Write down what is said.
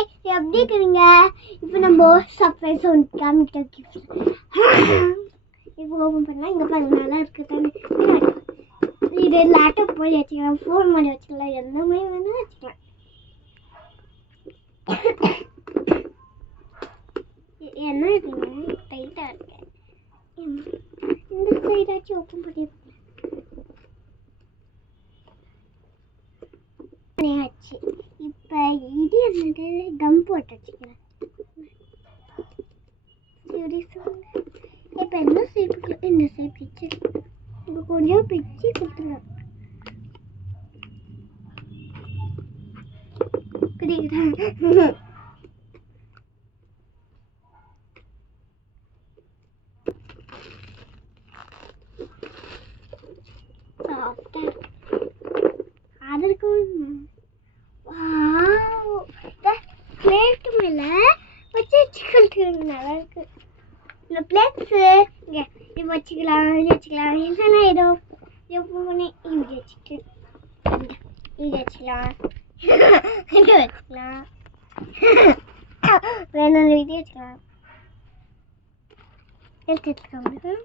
Hi, எப்படி இருக்கிறீங்க? இப்போ நம்ம சர்ப்ரைஸ் ஒன்று காமிக்க கிஃப்ட் இப்போ ஓப்பன் பண்ணால் இங்கே பாருங்க, நல்லா இருக்கு தானே. இது லேப்டாப் போய் வச்சுக்கலாம், ஃபோன் மாதிரி வச்சுக்கலாம், எந்த மாதிரி வேணால் வச்சுக்கலாம். என்ன இருக்குங்க டைட்டாக இருக்கு. இந்த சைடாச்சும் ஓப்பன் பண்ணி பண்ணியாச்சு. இப்போ இது என்னது கம் போட்டு வச்சுக்கிறேன். சரி சொல்லுங்க. இப்போ என்ன ஷேப்புக்கு இந்த ஷேப் பிச்சு இப்போ கொஞ்சம் பிச்சு கொடுத்துருவேன். குடிக்கிறேன். பிளேட் மேல வச்சு வச்சுக்கிட்டு நல்லா இருக்கு. இந்த பிளேட்ஸ் இது வச்சுக்கலாம், இது வச்சுக்கலாம், என்னென்ன ஏதோ எப்பவுமே இது வச்சுட்டு இது வச்சுக்கலாம், இது வச்சுக்கலாம், வேணும் இது வச்சுக்கலாம். எடுத்துக்கலாம்.